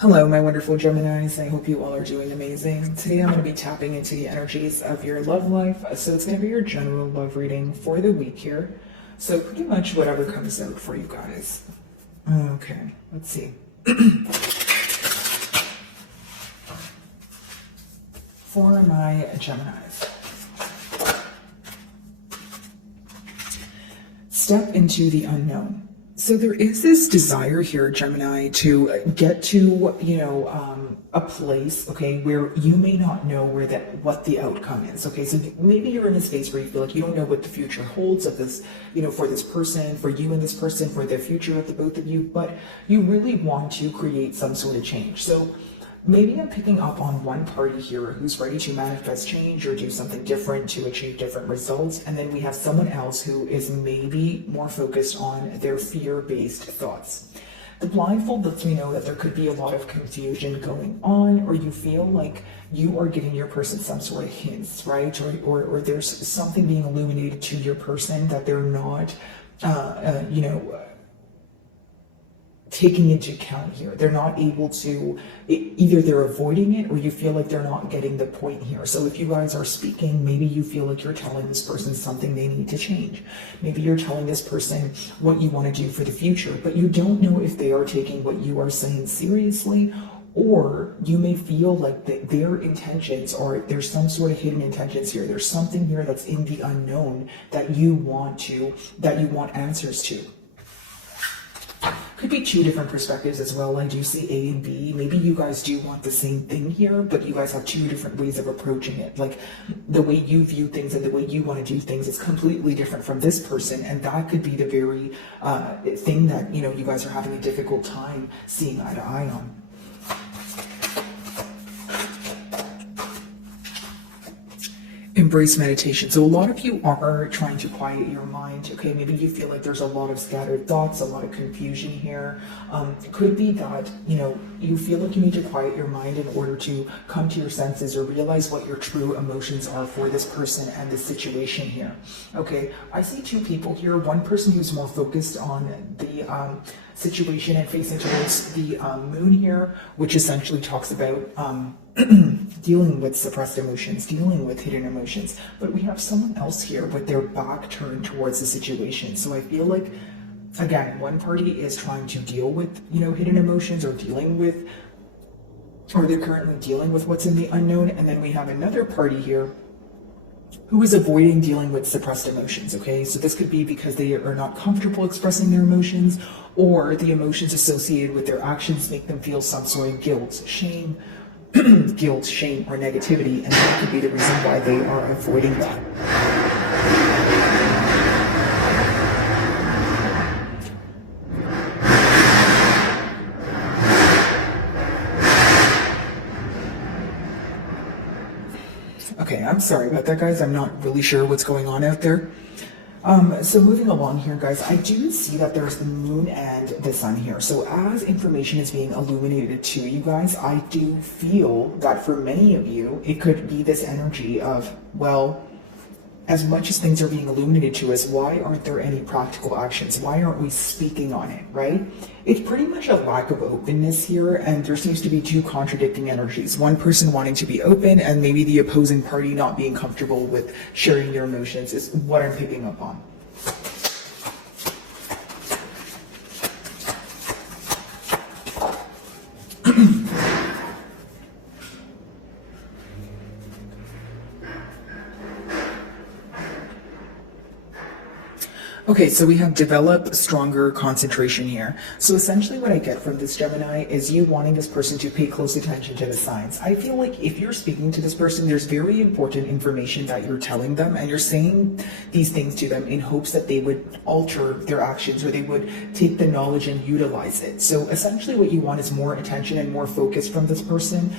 Hello, my wonderful Geminis. I hope you all are doing amazing. Today I'm going to be tapping into the energies of your love life. So it's going to be your general love reading for the week here. So pretty much whatever comes out for you guys. Okay, let's see. For my Geminis. Step into the unknown. So there is this desire here, Gemini, to get to, a place, okay, where you may not know what the outcome is, okay? So maybe you're in a space where you feel like you don't know what the future holds of this, for this person, for you and this person, for the future of the both of you, but you really want to create some sort of change. So maybe I'm picking up on one party here who's ready to manifest change or do something different to achieve different results. And then we have someone else who is maybe more focused on their fear-based thoughts. The blindfold lets me know that there could be a lot of confusion going on, or you feel like you are giving your person some sort of hints, right? Or there's something being illuminated to your person that they're not, taking into account here. They're not able to, either they're avoiding it or you feel like they're not getting the point here. So if you guys are speaking, maybe you feel like you're telling this person something they need to change. Maybe you're telling this person what you want to do for the future, but you don't know if they are taking what you are saying seriously, or you may feel like their intentions, or there's some sort of hidden intentions here. There's something here that's in the unknown that you want answers to. Could be two different perspectives as well. I do see A and B. Maybe you guys do want the same thing here, but you guys have two different ways of approaching it. Like the way you view things and the way you want to do things is completely different from this person. And that could be the very thing that, you guys are having a difficult time seeing eye to eye on. Embrace meditation. So a lot of you are trying to quiet your mind. Okay, maybe you feel like there's a lot of scattered thoughts, a lot of confusion here. It could be that, you feel like you need to quiet your mind in order to come to your senses or realize what your true emotions are for this person and this situation here. Okay, I see two people here. One person who's more focused on the situation and facing towards the moon here, which essentially talks about dealing with suppressed emotions, dealing with hidden emotions. But we have someone else here with their back turned towards the situation. So I feel like, again, one party is trying to deal with, hidden emotions or they're currently dealing with what's in the unknown. And then we have another party here who is avoiding dealing with suppressed emotions, okay? So this could be because they are not comfortable expressing their emotions, or the emotions associated with their actions make them feel some sort of guilt, shame, or negativity, and that could be the reason why they are avoiding that. Okay, I'm sorry about that, guys. I'm not really sure what's going on out there. So moving along here, guys, I do see that there's the moon and the sun here. So as information is being illuminated to you guys, I do feel that for many of you, it could be this energy of, well, as much as things are being illuminated to us, why aren't there any practical actions? Why aren't we speaking on it, right? It's pretty much a lack of openness here, and there seems to be two contradicting energies. One person wanting to be open, and maybe the opposing party not being comfortable with sharing their emotions is what I'm picking up on. Okay, so we have develop stronger concentration here. So essentially what I get from this Gemini is you wanting this person to pay close attention to the signs. I feel like if you're speaking to this person, there's very important information that you're telling them, and you're saying these things to them in hopes that they would alter their actions, or they would take the knowledge and utilize it. So essentially what you want is more attention and more focus from this person.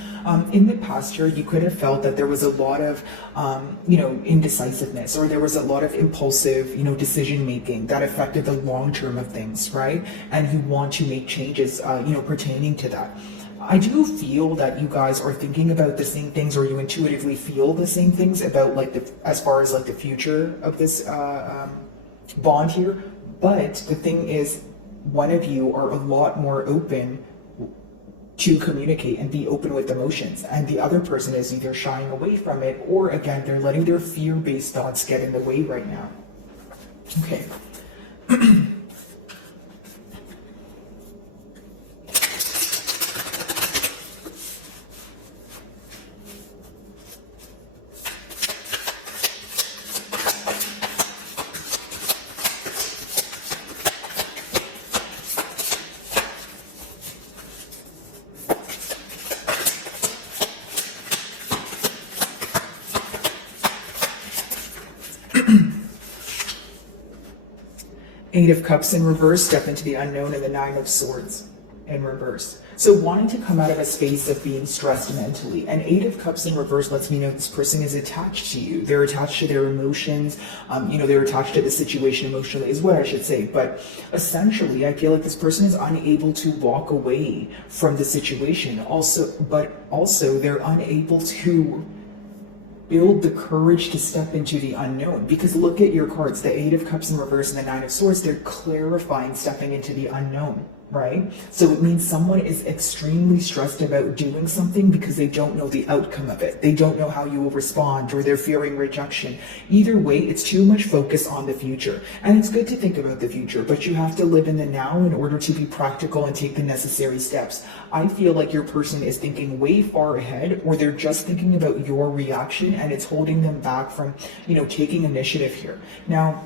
In the past year, you could have felt that there was a lot of, indecisiveness, or there was a lot of impulsive, decision making that affected the long term of things, right? And you want to make changes, pertaining to that. I do feel that you guys are thinking about the same things, or you intuitively feel the same things about as far as the future of this bond here. But the thing is, one of you are a lot more open to communicate and be open with emotions, and the other person is either shying away from it, or again, they're letting their fear-based thoughts get in the way right now. Okay. Eight of Cups in reverse, step into the unknown, and the Nine of Swords in reverse. So wanting to come out of a space of being stressed mentally. And Eight of Cups in reverse lets me know this person is attached to you. They're attached to their emotions. They're attached to the situation emotionally is what I should say. But essentially, I feel like this person is unable to walk away from the situation. But also they're unable to build the courage to step into the unknown. Because look at your cards, the Eight of Cups in reverse and the Nine of Swords, they're clarifying stepping into the unknown, right? So it means someone is extremely stressed about doing something because they don't know the outcome of it. They don't know how you will respond, or they're fearing rejection. Either way, it's too much focus on the future. And it's good to think about the future, but you have to live in the now in order to be practical and take the necessary steps. I feel like your person is thinking way far ahead, or they're just thinking about your reaction, and it's holding them back from, taking initiative here. Now,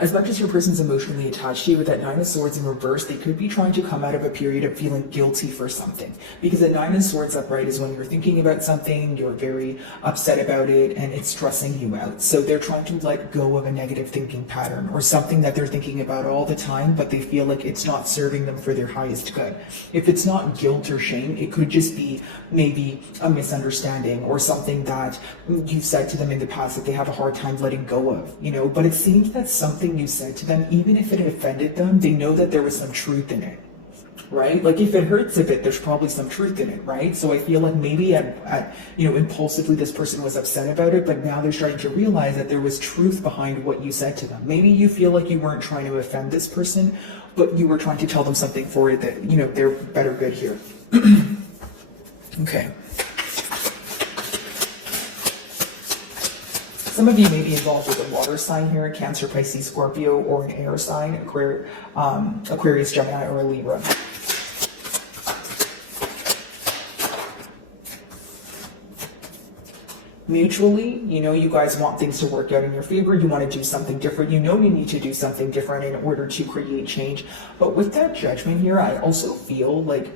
as much as your person's emotionally attached to you, with that Nine of Swords in reverse, they could be trying to come out of a period of feeling guilty for something. Because the Nine of Swords upright is when you're thinking about something, you're very upset about it, and it's stressing you out. So they're trying to let go of a negative thinking pattern, or something that they're thinking about all the time, but they feel like it's not serving them for their highest good. If it's not guilt or shame, it could just be maybe a misunderstanding, or something that you've said to them in the past that they have a hard time letting go of, but it seems that something you said to them, even if it offended them, they know that there was some truth in it, right? Like if it hurts a bit, there's probably some truth in it, right? So I feel like maybe impulsively this person was upset about it, but now they're starting to realize that there was truth behind what you said to them. Maybe you feel like you weren't trying to offend this person, but you were trying to tell them something for it that, they're better good here. Okay. Some of you may be involved with a water sign here, Cancer, Pisces, Scorpio, or an air sign, Aquarius, Gemini, or a Libra. Mutually, you guys want things to work out in your favor. You want to do something different. You need to do something different in order to create change. But with that Judgment here, I also feel like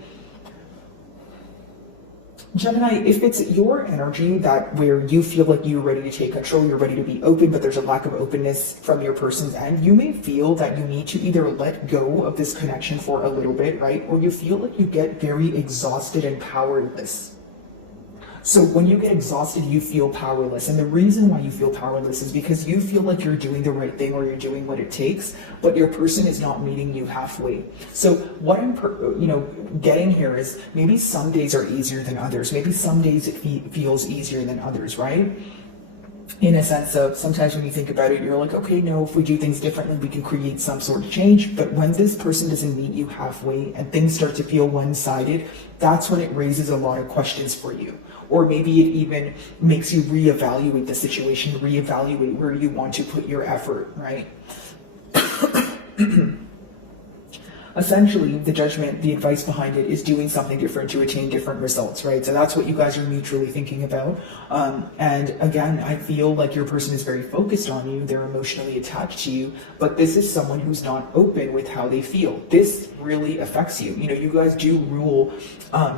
Gemini, if it's your energy where you feel like you're ready to take control, you're ready to be open, but there's a lack of openness from your person's end, you may feel that you need to either let go of this connection for a little bit, right? Or you feel like you get very exhausted and powerless. So when you get exhausted, you feel powerless. And the reason why you feel powerless is because you feel like you're doing the right thing, or you're doing what it takes, but your person is not meeting you halfway. So what I'm, getting here is maybe some days are easier than others. Maybe some days it feels easier than others, right? In a sense of sometimes when you think about it, you're like, okay, no, if we do things differently, we can create some sort of change. But when this person doesn't meet you halfway and things start to feel one-sided, that's when it raises a lot of questions for you. Or maybe it even makes you reevaluate the situation, reevaluate where you want to put your effort, right? Essentially, the Judgment, the advice behind it is doing something different to attain different results, right? So that's what you guys are mutually thinking about. And again, I feel like your person is very focused on you. They're emotionally attached to you, but this is someone who's not open with how they feel. This really affects you. You guys do rule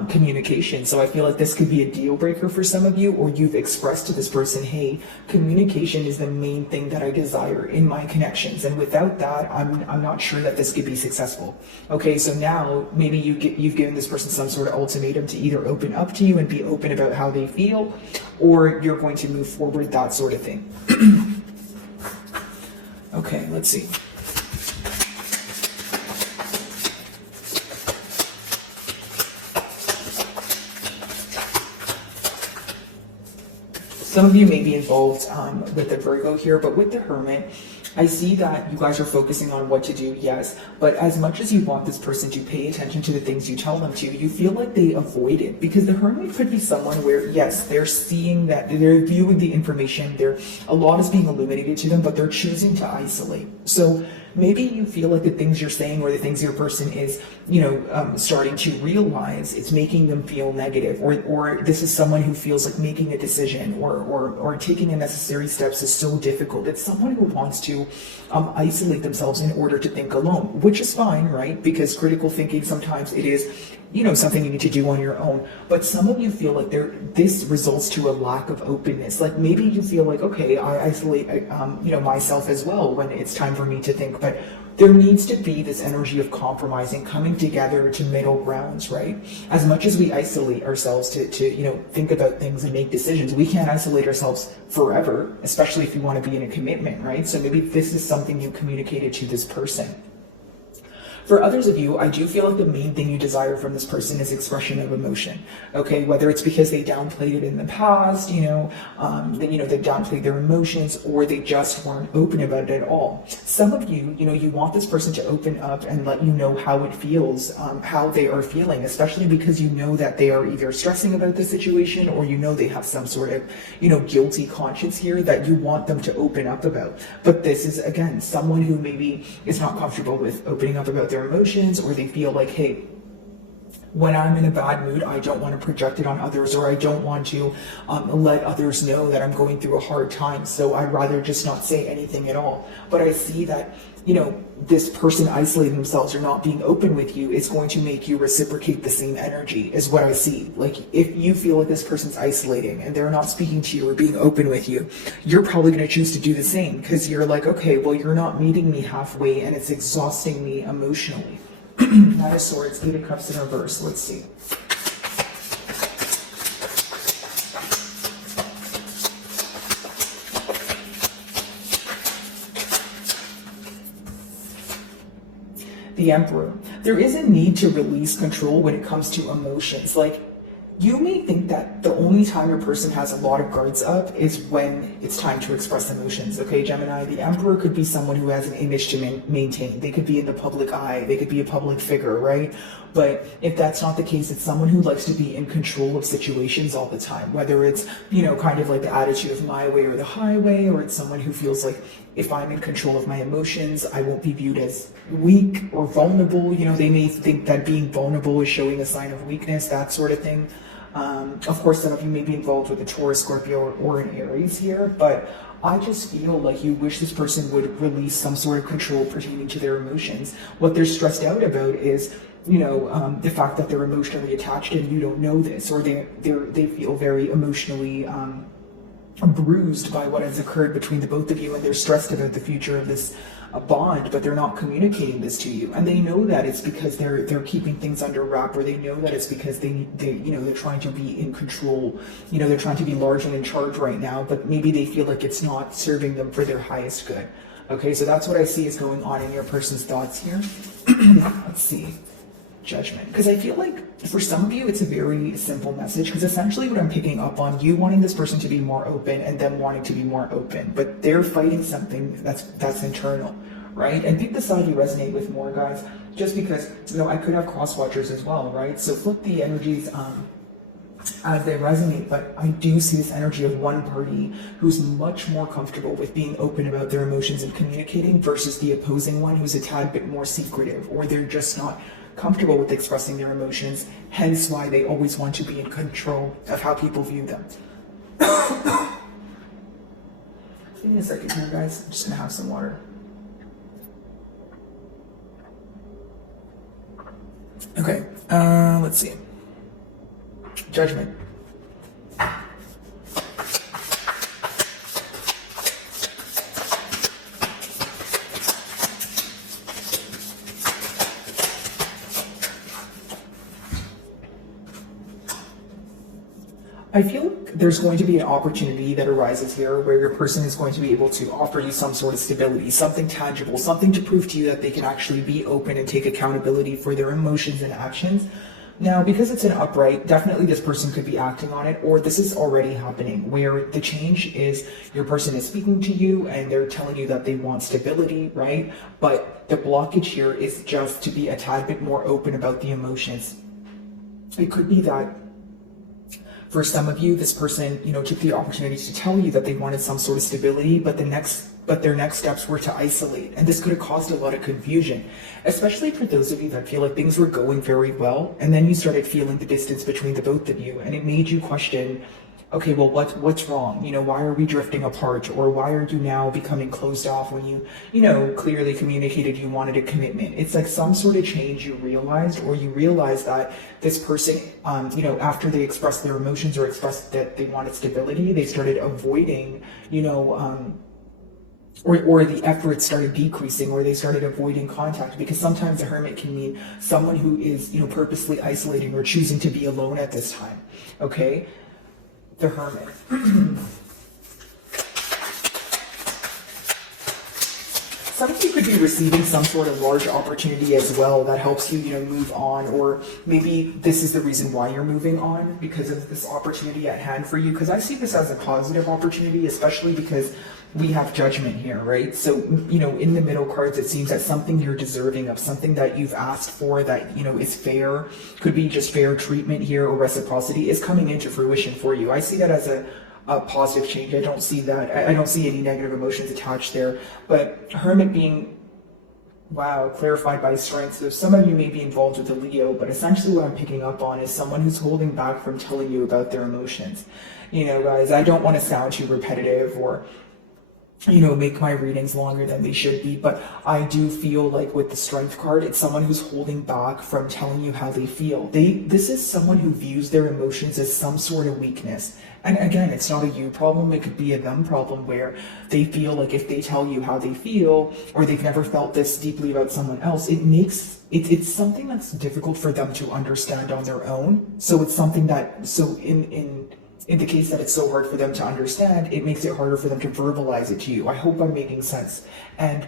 communication. So I feel like this could be a deal breaker for some of you, or you've expressed to this person, hey, communication is the main thing that I desire in my connections. And without that, I'm not sure that this could be successful. Okay, so now maybe you've given this person some sort of ultimatum to either open up to you and be open about how they feel, or you're going to move forward, that sort of thing. Okay, let's see. Some of you may be involved with the Virgo here, but with the Hermit, I see that you guys are focusing on what to do, yes, but as much as you want this person to pay attention to the things you tell them to, you feel like they avoid it, because the hermit could be someone where, yes, they're seeing that, they're viewing the information, a lot is being illuminated to them, but they're choosing to isolate. So maybe you feel like the things you're saying or the things your person is, starting to realize, it's making them feel negative, or this is someone who feels like making a decision or taking the necessary steps is so difficult. It's someone who wants to isolate themselves in order to think alone, which is fine, right? Because critical thinking, sometimes it is, something you need to do on your own. But some of you feel like this results to a lack of openness. Like maybe you feel like, okay, I isolate, myself as well when it's time for me to think. But there needs to be this energy of compromising, coming together to middle grounds, right? As much as we isolate ourselves to think about things and make decisions, we can't isolate ourselves forever, especially if you want to be in a commitment, right? So maybe this is something you communicated to this person. For others of you, I do feel like the main thing you desire from this person is expression of emotion. Okay, whether it's because they downplayed it in the past, they downplayed their emotions, or they just weren't open about it at all. Some of you, you want this person to open up and let you know how it feels, how they are feeling, especially because you know that they are either stressing about the situation, or they have some sort of, guilty conscience here that you want them to open up about. But this is, again, someone who maybe is not comfortable with opening up about their emotions, or they feel like, hey, when I'm in a bad mood, I don't want to project it on others, or I don't want to let others know that I'm going through a hard time, so I'd rather just not say anything at all. But I see that, this person isolating themselves or not being open with you is going to make you reciprocate the same energy, is what I see. Like, if you feel like this person's isolating and they're not speaking to you or being open with you, you're probably going to choose to do the same, because you're like, okay, well, you're not meeting me halfway and it's exhausting me emotionally. Knight of Swords, Eight of Cups in reverse. Let's see. The Emperor. There is a need to release control when it comes to emotions. Like, you may think that the only time your person has a lot of guards up is when it's time to express emotions. Okay, Gemini, the Emperor could be someone who has an image to maintain. They could be in the public eye. They could be a public figure, right? But if that's not the case, it's someone who likes to be in control of situations all the time, whether it's, kind of like the attitude of my way or the highway, or it's someone who feels like, if I'm in control of my emotions, I won't be viewed as weak or vulnerable. They may think that being vulnerable is showing a sign of weakness, that sort of thing. Of course, some of you may be involved with a Taurus, Scorpio, or an Aries here, but I just feel like you wish this person would release some sort of control pertaining to their emotions. What they're stressed out about is, the fact that they're emotionally attached and you don't know this, or they feel very emotionally bruised by what has occurred between the both of you, and they're stressed about the future of this bond, but they're not communicating this to you, and they know that it's because they're keeping things under wrap, or they know that it's because they're trying to be in control, they're trying to be large and in charge right now, but maybe they feel like it's not serving them for their highest good. Okay, so that's what I see is going on in your person's thoughts here. Let's see. Judgment, because I feel like for some of you it's a very simple message, because essentially what I'm picking up on, you wanting this person to be more open and them wanting to be more open, but they're fighting something that's internal, right? And pick the side you resonate with more, guys, just because I could have cross watchers as well, right? So flip the energies as they resonate, but I do see this energy of one party who's much more comfortable with being open about their emotions and communicating, versus the opposing one who's a tad bit more secretive, or they're just not comfortable with expressing their emotions, hence why they always want to be in control of how people view them. Give me a second here, guys. I'm just gonna have some water. Okay, let's see. Judgment. I feel like there's going to be an opportunity that arises here where your person is going to be able to offer you some sort of stability, something tangible, something to prove to you that they can actually be open and take accountability for their emotions and actions. Now, because it's an upright, definitely this person could be acting on it, or this is already happening, where the change is your person is speaking to you and they're telling you that they want stability, right? But the blockage here is just to be a tad bit more open about the emotions. It could be that for some of you, this person, took the opportunity to tell you that they wanted some sort of stability, but their next steps were to isolate. And this could have caused a lot of confusion, especially for those of you that feel like things were going very well. And then you started feeling the distance between the both of you. And it made you question, okay, well, what's wrong? Why are we drifting apart? Or why are you now becoming closed off when you clearly communicated you wanted a commitment? It's like some sort of change you realized, or you realized that this person, after they expressed their emotions or expressed that they wanted stability, they started avoiding, or the effort started decreasing, or they started avoiding contact, because sometimes a hermit can mean someone who is, purposely isolating or choosing to be alone at this time. Okay? The Hermit. Some of you could be receiving some sort of large opportunity as well that helps you, move on, or maybe this is the reason why you're moving on, because of this opportunity at hand for you. Because I see this as a positive opportunity, especially because we have Judgment here, right? So, in the middle cards, it seems that something you're deserving of, something that you've asked for that, is fair, could be just fair treatment here or reciprocity, is coming into fruition for you. I see that as a positive change. I don't see any negative emotions attached there. But Hermit being, wow, clarified by Strength. So some of you may be involved with a Leo, but essentially what I'm picking up on is someone who's holding back from telling you about their emotions. Guys, I don't want to sound too repetitive or make my readings longer than they should be, but I do feel like with the Strength card, it's someone who's holding back from telling you how they feel. This is someone who views their emotions as some sort of weakness. And again, it's not a you problem, it could be a them problem, where they feel like if they tell you how they feel, or they've never felt this deeply about someone else, it's something that's difficult for them to understand on their own. So it's something that, in the case that it's so hard for them to understand, it makes it harder for them to verbalize it to you. I hope I'm making sense. And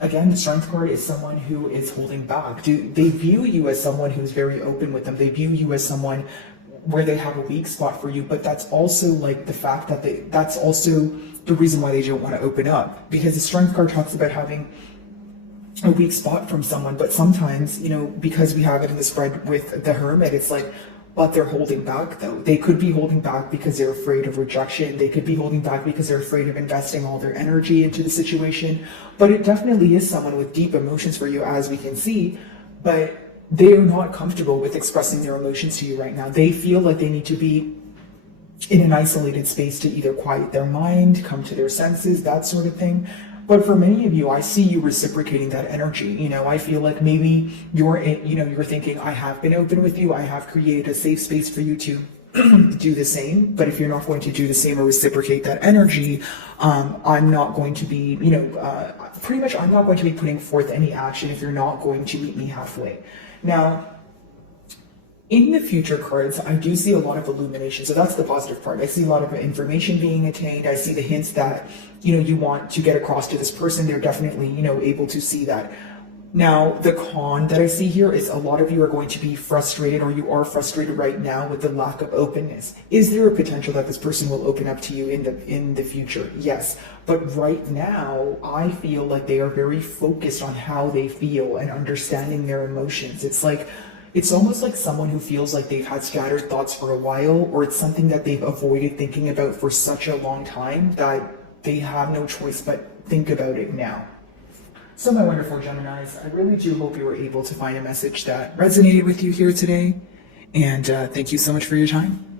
again, the Strength card is someone who is holding back. They view you as someone who's very open with them. They view you as someone where they have a weak spot for you, but that's also like the fact that that's also the reason why they don't want to open up. Because the Strength card talks about having a weak spot from someone, but sometimes, because we have it in the spread with the Hermit, it's like, but they're holding back though. They could be holding back because they're afraid of rejection. They could be holding back because they're afraid of investing all their energy into the situation. But it definitely is someone with deep emotions for you, as we can see, but they are not comfortable with expressing their emotions to you right now. They feel like they need to be in an isolated space to either quiet their mind, come to their senses, that sort of thing. But for many of you, I see you reciprocating that energy. I feel like maybe you're thinking, I have been open with you. I have created a safe space for you to do the same. But if you're not going to do the same or reciprocate that energy, I'm not going to be, pretty much I'm not going to be putting forth any action if you're not going to meet me halfway. Now, in the future cards, I do see a lot of illumination. So that's the positive part. I see a lot of information being attained. I see the hints that, you want to get across to this person. They're definitely, able to see that. Now, the con that I see here is a lot of you are going to be frustrated, or you are frustrated right now with the lack of openness. Is there a potential that this person will open up to you in the future? Yes. But right now, I feel like they are very focused on how they feel and understanding their emotions. It's almost like someone who feels like they've had scattered thoughts for a while, or it's something that they've avoided thinking about for such a long time that they have no choice but think about it now. So my wonderful Geminis, I really do hope you were able to find a message that resonated with you here today. And thank you so much for your time.